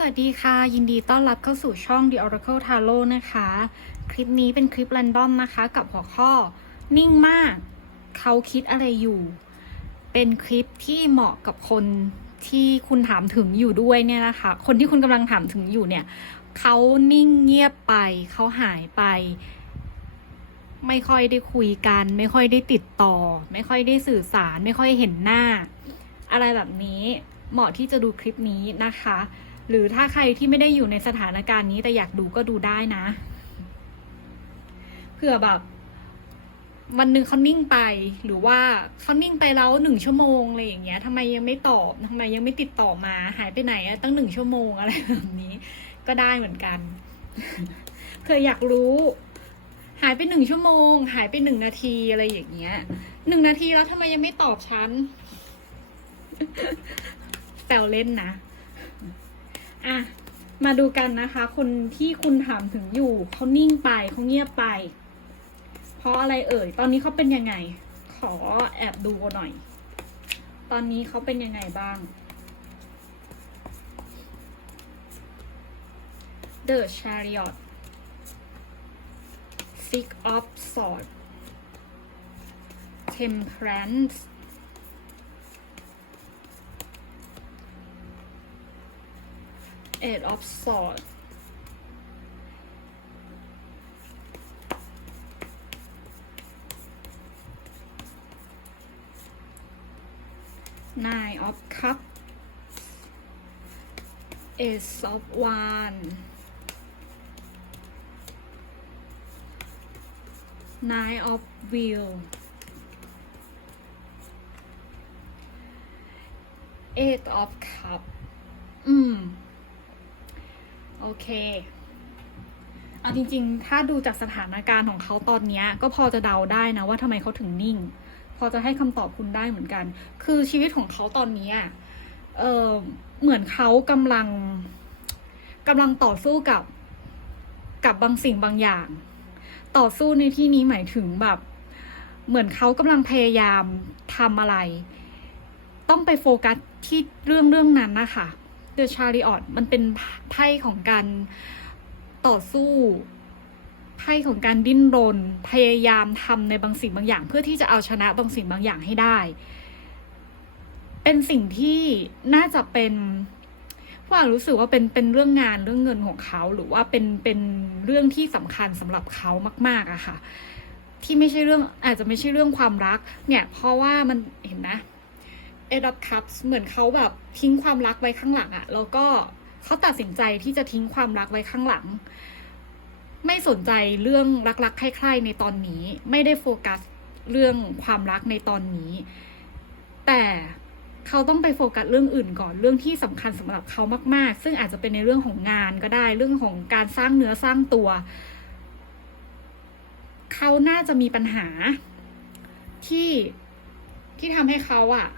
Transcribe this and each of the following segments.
สวัสดีค่ะ ยินดีต้อนรับเข้าสู่ช่อง The Oracle Tarot นะคะ คลิปนี้เป็นคลิป r รนดอมนะคะ กับหัวข้อ นิ่งมาก เขาคิดอะไรอยู่ เป็นคลิปที่เหมาะกับคนที่คุณถามถึงอยู่ด้วยเนี่ยนะคะ คนที่คุณกำลังถามถึงอยู่เนี่ย เขานิ่งเงียบไป เขาหายไป ไม่ค่อยได้คุยกัน ไม่ค่อยได้ติดต่อ ไม่ค่อยได้สื่อสาร ไม่ค่อยเห็นหน้า อะไรแบบนี้ เหมาะที่จะดูคลิปนี้นะคะ หรือถ้าใครที่ไม่ได้อยู่ในสถานการณ์นี้แต่อยากดูก็ดูได้นะเผื่อแบบ วันหนึ่งเขานิ่งไป หรือว่าเขานิ่งไปแล้วหนึ่งชั่วโมงอะไรอย่างเงี้ยทำไมยังไม่ตอบทำไมยังไม่ติดต่อมา หายไปไหนอะตั้งหนึ่งชั่วโมงอะไรแบบนี้ ก็ได้เหมือนกันเผื่ออยากรู้หายไปหนึ่งชั่วโมง หายไปหนึ่งนาทีอะไรอย่างเงี้ยหนึ่งนาทีแล้วทำไมยังไม่ตอบฉันแซวเล่นนะ อะมาดูกันนะคะ คนที่คุณถามถึงอยู่เขานิ่งไปเขาเงียบไป เพราะอะไรเอ่ย ตอนนี้เขาเป็นยังไง ขอแอบดูหน่อย ตอนนี้เขาเป็นยังไงบ้าง The Chariot Six of Swords Temperance Eight of Swords. Nine of Cups. is of Wands. Nine of Wheel. Eight of Cup. Mm. เค เอาจริงๆ ถ้าดูจากสถานการณ์ของเขาตอนนี้ก็พอจะเดาได้นะว่าทำไมเขาถึงนิ่ง พอจะให้คำตอบคุณได้เหมือนกัน คือชีวิตของเขาตอนนี้เออเหมือนเขากำลังกำลังต่อสู้กับกับบางสิ่งบางอย่าง ต่อสู้ในที่นี้หมายถึงแบบ เหมือนเขากำลังพยายามทำอะไร ต้องไปโฟกัสที่เรื่องเรื่องนั้นนะคะ The Chariot มันเป็นไพ่ของการต่อสู้ไพ่ของการดิ้นรน พยายามทำในบางสิ่งบางอย่าง เพื่อที่จะเอาชนะบางสิ่งบางอย่างให้ได้ เป็นสิ่งที่น่าจะเป็นว่านรู้สึกว่าเป็นเป็นเรื่องงานเรื่องเงินของเขา หรือว่าเป็นเป็นเรื่องที่สำคัญสำหรับเขามาก ๆอะค่ะ ที่ไม่ใช่เรื่องอาจจะไม่ใช่เรื่องความรัก เนี่ย เพราะว่ามันเห็นนะ Eight of Cups เหมือนเขาแบบทิ้งความรักไว้ข้างหลังอะแล้วก็เขาตัดสินใจที่จะทิ้งความรักไว้ข้างหลัง ไม่สนใจเรื่องรักๆใคร่ๆในตอนนี้ ไม่ได้โฟกัสเรื่องความรักในตอนนี้ แต่เขาต้องไปโฟกัสเรื่องอื่นก่อนเรื่องที่สำคัญสำหรับเขามาก ๆ ซึ่งอาจจะเป็นในเรื่องของงานก็ได้เรื่องของการสร้างเนื้อสร้างตัวเขาน่าจะมีปัญหาที่ที่ทำให้เขาอะเอ่อ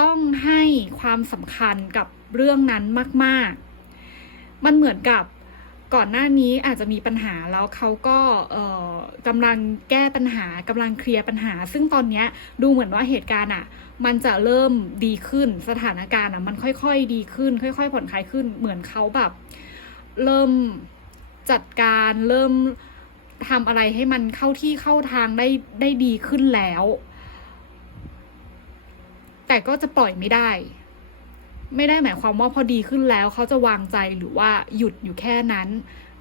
ต้องให้ความสำคัญกับเรื่องนั้นมาก ๆ มันเหมือนกับก่อนหน้านี้อาจจะมีปัญหาแล้วเขาก็กำลังแก้ปัญหากำลังเคลียร์ปัญหา ซึ่งตอนนี้ดูเหมือนว่าเหตุการณ์อะ มันจะเริ่มดีขึ้นสถานการณ์อะ มันค่อยๆดีขึ้น ค่อย ๆ ผ่อนคลายขึ้น เหมือนเขาแบบ เริ่มจัดการเริ่มทำอะไรให้มันเข้าที่เข้าทางได้ได้ดีขึ้นแล้ว แต่ก็จะปล่อยไม่ได้ ไม่ได้หมายความว่าพอดีขึ้นแล้วเขาจะวางใจหรือว่าหยุดอยู่แค่นั้น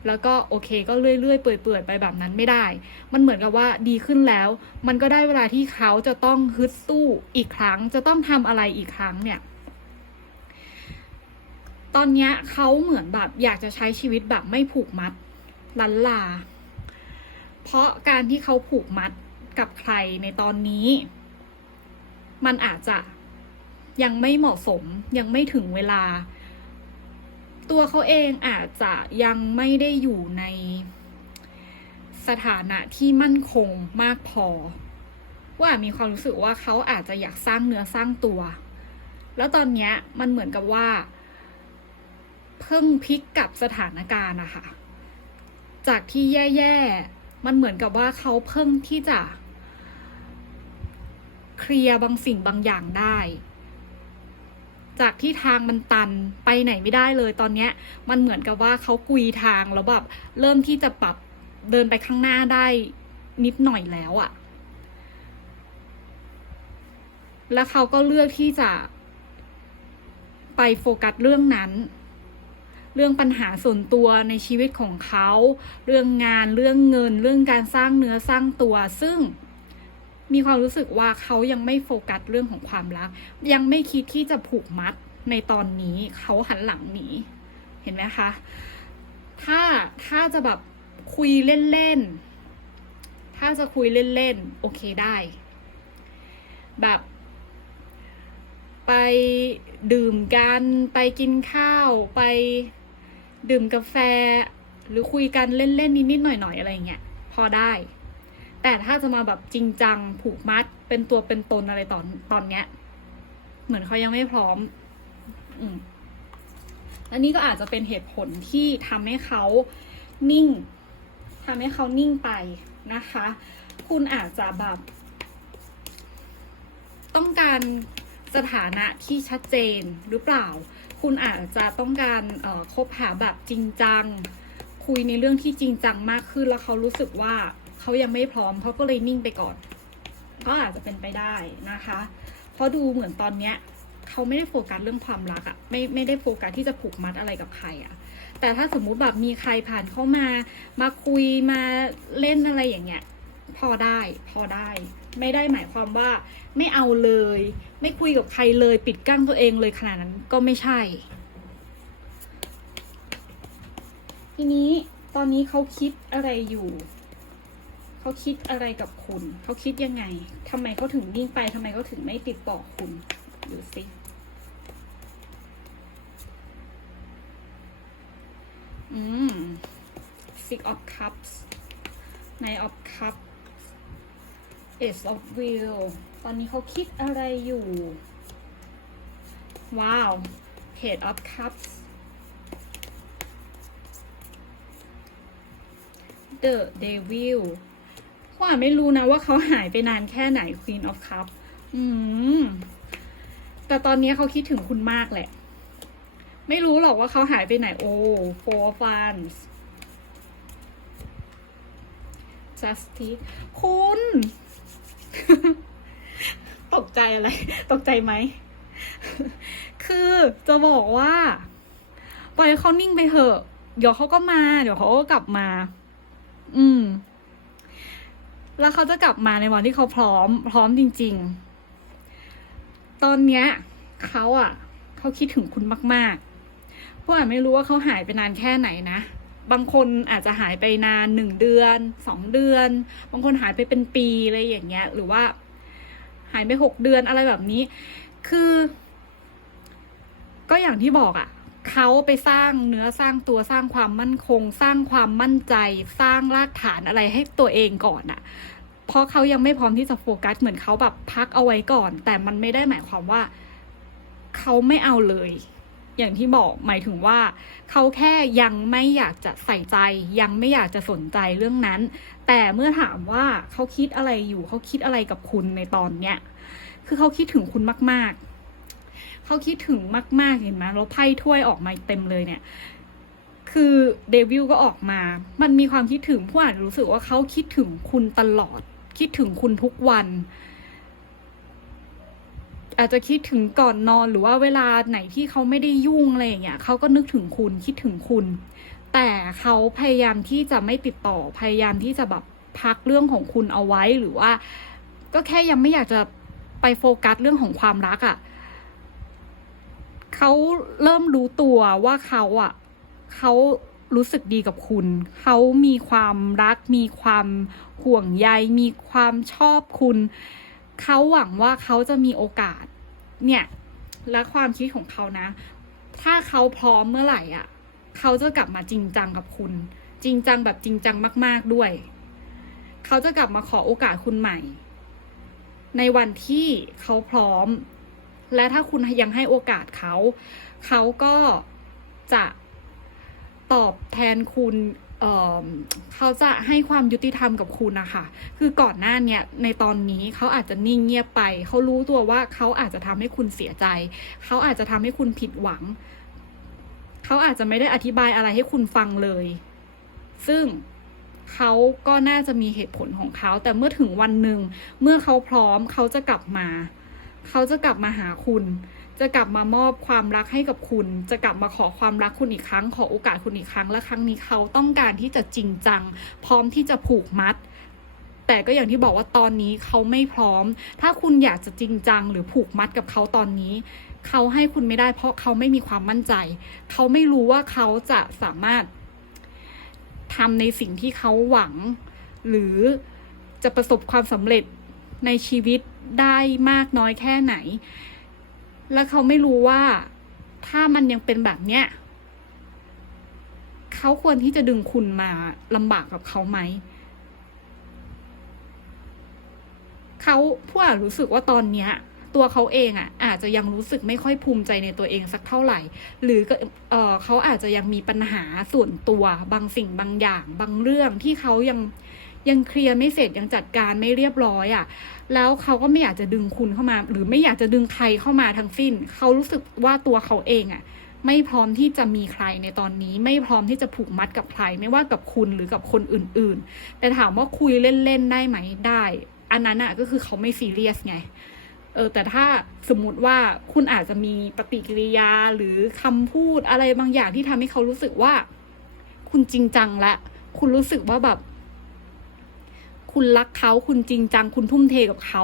แล้วก็โอเคก็เรื่อยๆเปื่อยๆไปแบบนั้นไม่ได้ มันเหมือนกับว่าดีขึ้นแล้ว มันก็ได้เวลาที่เขาจะต้องฮึดสู้อีกครั้ง จะต้องทำอะไรอีกครั้งเนี่ยตอนนี้เขาเหมือนแบบอยากจะใช้ชีวิตแบบไม่ผูกมัดลันลา เพราะการที่เขาผูกมัดกับใครในตอนนี้ มันอาจจะ ยังไม่เหมาะสมยังไม่ถึงเวลา ตัวเขาเองอาจจะยังไม่ได้อยู่ในสถานะที่มั่นคงมากพอ ว่ามีความรู้สึกว่าเขาอาจจะอยากสร้างเนื้อสร้างตัว แล้วตอนนี้มันเหมือนกับว่า เพิ่งพลิกกับสถานการณ์นะคะจากที่แย่ๆ มันเหมือนกับว่าเขาเพิ่งที่จะ เคลียร์บางสิ่งบางอย่างได้ จากที่ทางมันตันไปไหนไม่ได้เลยตอนเนี้ยมันเหมือนกับว่าเขากุยทางแล้วแบบเริ่มที่จะปรับเดินไปข้างหน้าได้นิดหน่อยแล้วอะแล้วเขาก็เลือกที่จะ ไปโฟกัสเรื่องนั้น เรื่องปัญหาส่วนตัวในชีวิตของเขา เรื่องงานเรื่องเงิน เรื่องการสร้างเนื้อสร้างตัว ซึ่ง มีความรู้สึกว่าเขายังไม่โฟกัสเรื่องของความรัก ยังไม่คิดที่จะผูกมัดในตอนนี้เขาหันหลังหนีเห็นไหมคะ ถ้าถ้าจะแบบคุยเล่นๆ ถ้าจะคุยเล่นๆ โอเคได้ แบบ ไปดื่มกันไปกินข้าว ไปดื่มกาแฟ หรือคุยกันเล่นๆ นิดๆ หน่อยๆ อะไรเงี้ย พอได้ แต่ถ้าจะมาแบบจริงจังผูกมัด เป็นตัวเป็นตนอะไรตอนตอนเนี้ย เหมือนเขายังไม่พร้อม อืมอันนี้ก็อาจจะเป็นเหตุผลที่ทำให้เขานิ่งทำให้เขานิ่งไปนะคะ คุณอาจจะแบบ ต้องการสถานะที่ชัดเจนหรือเปล่า คุณอาจจะต้องการคบหาแบบจริงจัง คุยในเรื่องที่จริงจังมากขึ้นแล้วเขารู้สึกว่า เขายังไม่พร้อมเขาก็เลยนิ่งไปก่อน ก็อาจจะเป็นไปได้นะคะ เพราะดูเหมือนตอนเนี้ยเขาไม่ได้โฟกัสเรื่องความรักอะไม่ไม่ได้โฟกัสที่จะผูกมัดอะไรกับใครอะแต่ถ้าสมมุติแบบมีใครผ่านเข้ามามาคุยมาเล่นอะไรอย่างเงี้ย พอได้พอได้ ไม่ได้หมายความว่าไม่เอาเลย ไม่คุยกับใครเลยปิดกั้นตัวเองเลยขนาดนั้นก็ไม่ใช่ ทีนี้ตอนนี้เขาคิดอะไรอยู่ เขาคิดอะไรกับคุณ เขาคิดยังไงทำไมเขาถึงนิ่งไปทำไมเขาถึงไม่ติดต่อคุณดูสิอืม six of cups nine of cups ace of wheel ตอนนี้เขาคิดอะไรอยู่ ว้าว page of cups the devil ว่าไม่รู้นะว่าเขาหายไปนานแค่ไหน queen of Cup อืม แต่ตอนนี้เขาคิดถึงคุณมากแหละ ไม่รู้หรอกว่าเขาหายไปไหน โอ้ four of wands justice คุณ ตกใจอะไร ตกใจไหม คือจะบอกว่า ปล่อยเขานิ่งไปเถอะ เดี๋ยวเขาก็มา เดี๋ยวเขาก็กลับมา อืม แล้วเขาจะกลับมาในวันที่เขาพร้อม พร้อมจริง ๆ ตอนเนี้ยเขาอะเขาคิดถึงคุณมากๆพราะอาจไม่รู้ว่าเขาหายไปนานแค่ไหนนะ บางคนอาจจะหายไปนานหนึ่งเดือนสองเดือน บางคนหายไปเป็นปีอะไรอย่างเงี้ย หรือว่า หายไปหกเดือนอะไรแบบนี้ คือ ก็อย่างที่บอกอะ่ะ เขาไปสร้างเนื้อสร้างตัวสร้างความมั่นคง สร้างความมั่นใจ สร้างรากฐานอะไรให้ตัวเองก่อนอะเพราะเขายังไม่พร้อมที่จะโฟกัสเหมือนเขาแบบพักเอาไว้ก่อน แต่มันไม่ได้หมายความว่า เขาไม่เอาเลย อย่างที่บอกหมายถึงว่า เขาแค่ยังไม่อยากจะใส่ใจ ยังไม่อยากจะสนใจเรื่องนั้น แต่เมื่อถามว่าเขาคิดอะไรอยู่ เขาคิดอะไรกับคุณในตอนเนี้ยคือเขาคิดถึงคุณมาก ๆ เขาคิดถึงมาก ๆ เห็นไหมแล้วไพ่ถ้วยออกมาเต็มเลยเนี่ย คือเดวิลก็ออกมา มันมีความคิดถึงผู้อ่านรู้สึกว่าเขาคิดถึงคุณตลอด คิดถึงคุณทุกวัน อาจจะคิดถึงก่อนนอนหรือว่าเวลาไหนที่เขาไม่ได้ยุ่งอะไรอย่างเงี้ยเขาก็นึกถึงคุณคิดถึงคุณ แต่เขาพยายามที่จะไม่ติดต่อพยายามที่จะแบบพักเรื่องของคุณเอาไว้หรือว่า ก็แค่ยังไม่อยากจะไปโฟกัสเรื่องของความรักอะ่ะ เขาเริ่มรู้ตัวว่าเขาอะเขารู้สึกดีกับคุณ เขามีความรัก มีความห่วงใย มีความชอบคุณ เขาหวังว่าเขาจะมีโอกาส เนี่ย และความคิดของเขานะ ถ้าเขาพร้อมเมื่อไหร่อะ เขาจะกลับมาจริงจังกับคุณ จริงจังแบบจริงจังมาก ๆด้วย เขาจะกลับมาขอโอกาสคุณใหม่ ในวันที่เขาพร้อม และถ้าคุณยังให้โอกาสเขา เขาก็จะตอบแทนคุณเเขาจะให้ความยุติธรรมกับคุณนะคะ คือก่อนหน้าเนี่ยในตอนนี้เขาอาจจะนิ่งเงียบไป เขารู้ตัวว่าเขาอาจจะทำให้คุณเสียใจ เขาอาจจะทำให้คุณผิดหวัง เขาอาจจะไม่ได้อธิบายอะไรให้คุณฟังเลย ซึ่งเขาก็น่าจะมีเหตุผลของเขา แต่เมื่อถึงวันหนึ่งเมื่อเขาพร้อมเขาจะกลับมา เขาจะกลับมาหาคุณ จะกลับมามอบความรักให้กับคุณ จะกลับมาขอความรักคุณอีกครั้ง ขอโอกาสคุณอีกครั้ง และครั้งนี้เขาต้องการที่จะจริงจัง พร้อมที่จะผูกมัด แต่ก็อย่างที่บอกว่าตอนนี้เขาไม่พร้อม ถ้าคุณอยากจะจริงจัง หรือผูกมัดกับเขาตอนนี้ เขาให้คุณไม่ได้เพราะเขาไม่มีความมั่นใจ เขาไม่รู้ว่าเขาจะสามารถทำในสิ่งที่เขาหวัง หรือจะประสบความสำเร็จ ในชีวิตได้มากน้อยแค่ไหน และเขาไม่รู้ว่าถ้ามันยังเป็นแบบเนี้ยเขาควรที่จะดึงคุณมาลำบากกับเขาไหม เขาผู้อาจรู้สึกว่าตอนเนี้ย ตัวเขาเองอะ อาจจะยังรู้สึกไม่ค่อยภูมิใจในตัวเองสักเท่าไหร่ หรือก็เออเขาอาจจะยังมีปัญหาส่วนตัวบางสิ่งบางอย่าง บางเรื่องที่เขายัง ยังเคลียร์ไม่เสร็จยังจัดการไม่เรียบร้อยอะ แล้วเขาก็ไม่อยากจะดึงคุณเข้ามา หรือไม่อยากจะดึงใครเข้ามาทั้งสิ้น เขารู้สึกว่าตัวเขาเองอะไม่พร้อมที่จะมีใครในตอนนี้ ไม่พร้อมที่จะผูกมัดกับใคร ไม่ว่ากับคุณหรือกับคนอื่น ๆ แต่ถามว่าคุยเล่น ๆ ได้ไหมได้ อันนั้นอะก็คือเขาไม่ซีเรียสไงเออแต่ถ้าสมมติว่าคุณอาจจะมีปฏิกิริยาหรือคำพูดอะไรบางอย่างที่ทำให้เขารู้สึกว่า คุณจริงจังและ คุณรู้สึกว่าแบบ คุณรักเขาคุณจริงจังคุณทุ่มเทกับเขา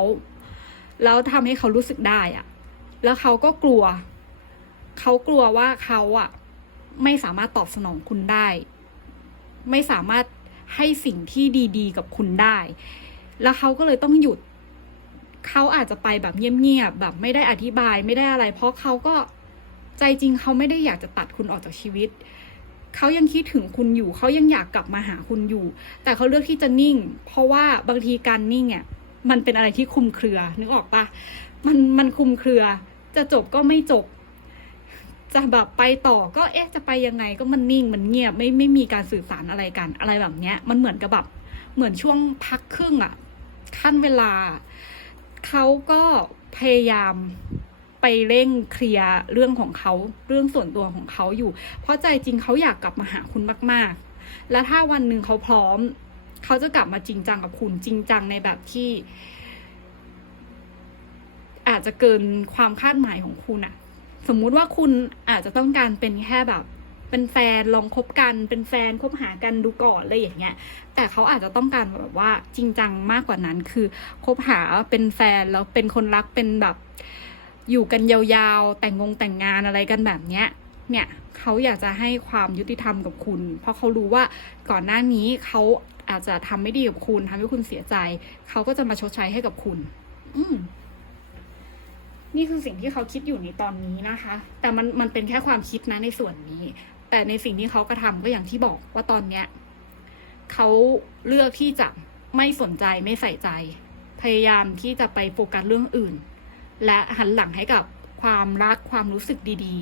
แล้วทำให้เขารู้สึกได้อะแล้วเขาก็กลัว เขากลัวว่าเขาอะไม่สามารถตอบสนองคุณได้ ไม่สามารถให้สิ่งที่ดีๆ กับคุณได้ แล้วเขาก็เลยต้องหยุด เขาอาจจะไปแบบเงียบๆแบบไม่ได้อธิบายไม่ได้อะไร เพราะเขาก็ใจจริงเขาไม่ได้อยากจะตัดคุณออกจากชีวิต เขายังคิดถึงคุณอยู่ เขายังอยากกลับมาหาคุณอยู่ แต่เขาเลือกที่จะนิ่ง เพราะว่าบางทีการนิ่งเนี่ยมันเป็นอะไรที่คุมเครือนึกออกปะมันมันคุมเครือ จะจบก็ไม่จบ จะแบบไปต่อก็เอ๊ะจะไปยังไงก็มันนิ่งมันเงียบไม่ไม่มีการสื่อสารอะไรกันอะไรแบบเนี้ย มันเหมือนกับแบบเหมือนช่วงพักครึ่งอะขั้นเวลาเขาก็พยายาม ไปเร่งเคลียร์เรื่องของเขาเรื่องส่วนตัวของเขาอยู่ เพราะใจจริงเขาอยากกลับมาหาคุณมาก ๆ และถ้าวันหนึ่งเขาพร้อม เขาจะกลับมาจริงจังกับคุณจริงจังในแบบที่ อาจจะเกินความคาดหมายของคุณอะสมมุติว่าคุณอาจจะต้องการเป็นแค่แบบเป็นแฟนลองคบกันเป็นแฟนคบหากันดูก่อนอะไรอย่างเงี้ย แต่เขาอาจจะต้องการแบบว่าจริงจังมากกว่านั้น คือคบหาเป็นแฟนแล้วเป็นคนรักเป็นแบบ อยู่กันยาวๆ แต่งงงแต่งงานอะไรกันแบบเนี้ยเนี่ยเขาอยากจะให้ความยุติธรรมกับคุณ เพราะเขารู้ว่าก่อนหน้านี้เขาอาจจะทำไม่ดีกับคุณทำให้คุณเสียใจ เขาก็จะมาชดใช้ให้กับคุณ อืมนี่คือสิ่งที่เขาคิดอยู่ในตอนนี้นะคะ แต่มันมันเป็นแค่ความคิดนะในส่วนนี้ แต่ในสิ่งที่เขากระทำก็อย่างที่บอกว่าตอนเนี้ยเขาเลือกที่จะไม่สนใจไม่ใส่ใจ พยายามที่จะไปโฟกัสเรื่องอื่น และหันหลังให้กับความรักความรู้สึกดี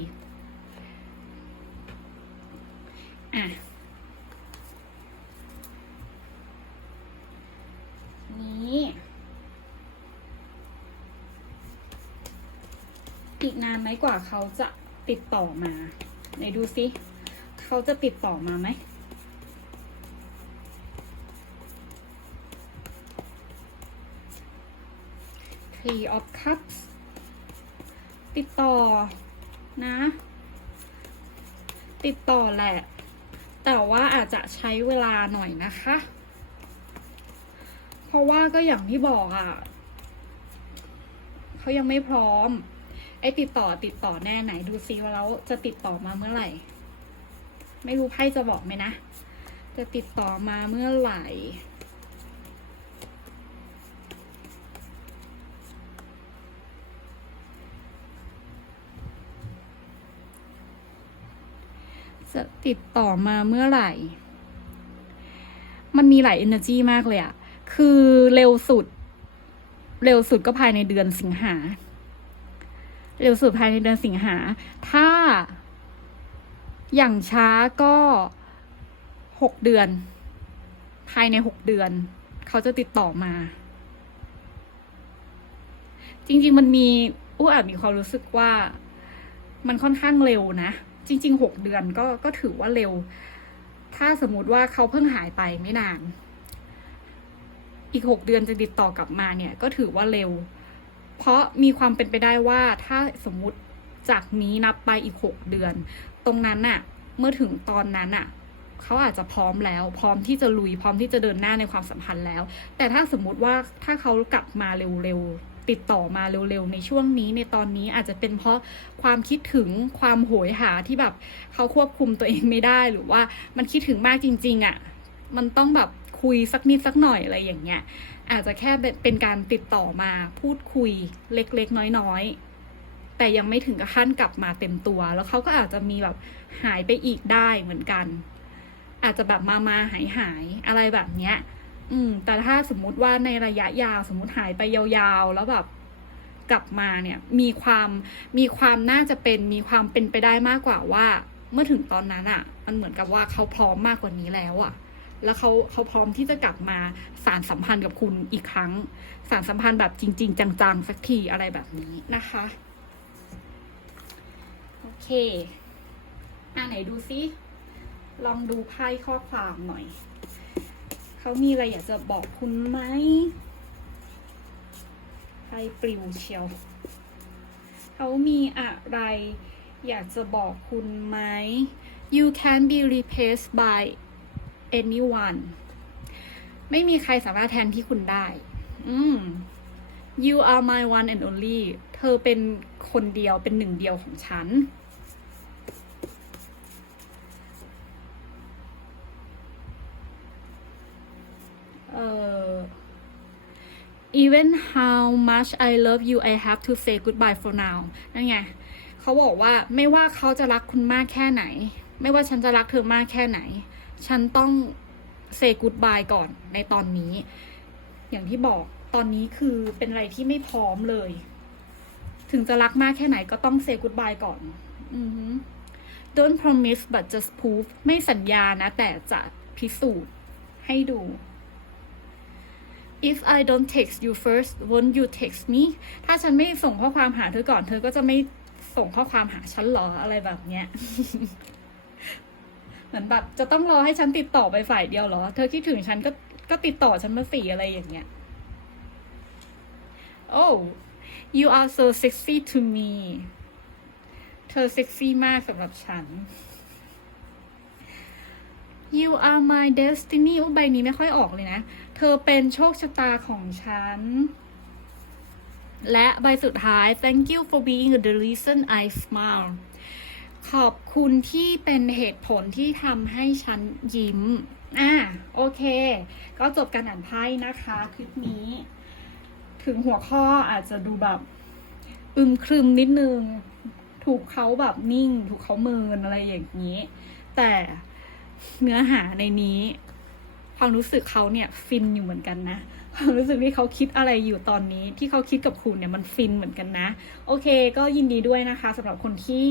ๆอะนี้ อีกนานไหมกว่าเขาจะติดต่อมาไหนดูซิ เขาจะติดต่อมาไหม Three of Cups ติดต่อนะ ติดต่อแหละ แต่ว่าอาจจะใช้เวลาหน่อยนะคะ เพราะว่าก็อย่างที่บอกอะ่ะเขายังไม่พร้อม ไอ้ติดต่อติดต่อแน่ไหนดูซิว่าแล้วจะติดต่อมาเมื่อไหร่ ไม่รู้ไพ่จะบอกไหมนะ จะติดต่อมาเมื่อไหร่ จะ ติดต่อมาเมื่อไหร่ มันมีหลาย energy มากเลยอะคือเร็วสุด เร็วสุดก็ภายในเดือนสิงหา เร็วสุดภายในเดือนสิงหา ถ้า อย่างช้าก็หกเดือน ภายในหกเดือน เขาจะติดต่อมา จริง ๆ มันมีอู้อาจมีความรู้สึกว่า มันค่อนข้างเร็วนะ จริงๆหกเดือนก็ก็ถือว่าเร็ว ถ้าสมมติว่าเขาเพิ่งหายไปไม่นาน อีกหกเดือนจะติดต่อกลับมาเนี่ยก็ถือว่าเร็ว เพราะมีความเป็นไปได้ว่าถ้าสมมติจากนี้นับไปอีกหกเดือน ตรงนั้นน่ะ เมื่อถึงตอนนั้นน่ะเขาอาจจะพร้อมแล้ว พร้อมที่จะลุยพร้อมที่จะเดินหน้าในความสัมพันธ์แล้ว แต่ถ้าสมมติว่าถ้าเขากลับมาเร็วๆ ติดต่อมาเร็วๆ ในช่วงนี้ในตอนนี้อาจจะเป็นเพราะความคิดถึงความโหยหาที่แบบเขาควบคุมตัวเองไม่ได้หรือว่ามันคิดถึงมากจริง ๆอะมันต้องแบบคุยสักนิดสักหน่อยอะไรอย่างเงี้ยอาจจะแค่เป็นการติดต่อมาพูดคุยเล็กๆ น้อยๆ แต่ยังไม่ถึงกับขั้นกลับมาเต็มตัว แล้วเขาก็อาจจะมีแบบหายไปอีกได้เหมือนกัน อาจจะแบบมามาหายหายๆอะไรแบบเนี้ย อืม แต่ถ้าสมมุติว่าในระยะยาวสมมุติหายไปยาวๆ แล้วแบบกลับมาเนี่ย มีความมีความน่าจะเป็นมีความเป็นไปได้มากกว่าว่า เมื่อถึงตอนนั้นอะ่ะ มันเหมือนกับว่าเขาพร้อมมากกว่านี้แล้วอะ่ะ แล้วเขาเขาพร้อมที่จะกลับมาสารสัมพันธ์กับคุณอีกครั้ง สารสัมพันธ์แบบจริง ๆ จังๆสักทีอะไรแบบนี้นะคะโอเคอ่าไหนดูซิลองดูไพ่ข้อความหน่อย เขามีอะไรอยากจะบอกคุณไหมไพ่ปลิวเชียว เขามีอะไรอยากจะบอกคุณไหม you can be replaced by anyone ไม่มีใครสามารถแทนที่คุณได้ อืม you are my one and only เธอเป็นคนเดียวเป็นหนึ่งเดียวของฉัน เอ่อ even how much I love you I have to say goodbye for now นั่นไงเขาบอกว่าไม่ว่าเขาจะรักคุณมากแค่ไหน ไม่ว่าฉันจะรักเธอมากแค่ไหน ฉันต้อง say goodbye ก่อนในตอนนี้ อย่างที่บอกตอนนี้คือเป็นอะไรที่ไม่พร้อมเลย ถึงจะรักมากแค่ไหนก็ต้อง say goodbye ก่อนอือฮึ don't promise but just prove ไม่สัญญานะ แต่จะพิสูจน์ให้ดู if I don't text you first won't you text me ถ้าฉันไม่ส่งข้อความหาเธอก่อน เธอก็จะไม่ส่งข้อความหาฉันหรออะไรแบบเนี้ย เหมือนแบบจะต้องรอให้ฉันติดต่อไปฝ่ายเดียวหรอ เธอคิดถึงฉันก็ก็ติดต่อฉันมาสี่อะไรอย่างเงี้ย oh you are so sexy to me เธอเซ็กซี่มากสำหรับฉัน you are my destiny โอ้ใบนี้ไม่ค่อยออกเลยนะ เธอเป็นโชคชะตาของฉัน และใบสุดท้าย thank you for being the reason I smile ขอบคุณที่เป็นเหตุผลที่ทำให้ฉันยิ้ม อะโอเค ก็จบการอ่านไพ่นะคะ คลิปนี้ ถึงหัวข้ออาจจะดูแบบ อึมครึมนิดนึง ถูกเขาแบบนิ่ง ถูกเขาเมินอะไรอย่างนี้ แต่เนื้อหาในนี้ ความรู้สึกเขาเนี่ยฟินอยู่เหมือนกันนะความรู้สึกที่เขาคิดอะไรอยู่ตอนนี้ ที่เขาคิดกับคุณเนี่ยมันฟินเหมือนกันนะ โอเค ก็ยินดีด้วยนะคะสำหรับคนที่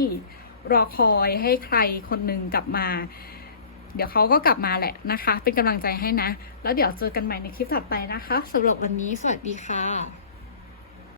รอคอยให้ใครคนหนึ่งกลับมา เดี๋ยวเขาก็กลับมาแหละนะคะ เป็นกำลังใจให้นะ แล้วเดี๋ยวเจอกันใหม่ในคลิปถัดไปนะคะสำหรับวันนี้สวัสดีค่ะ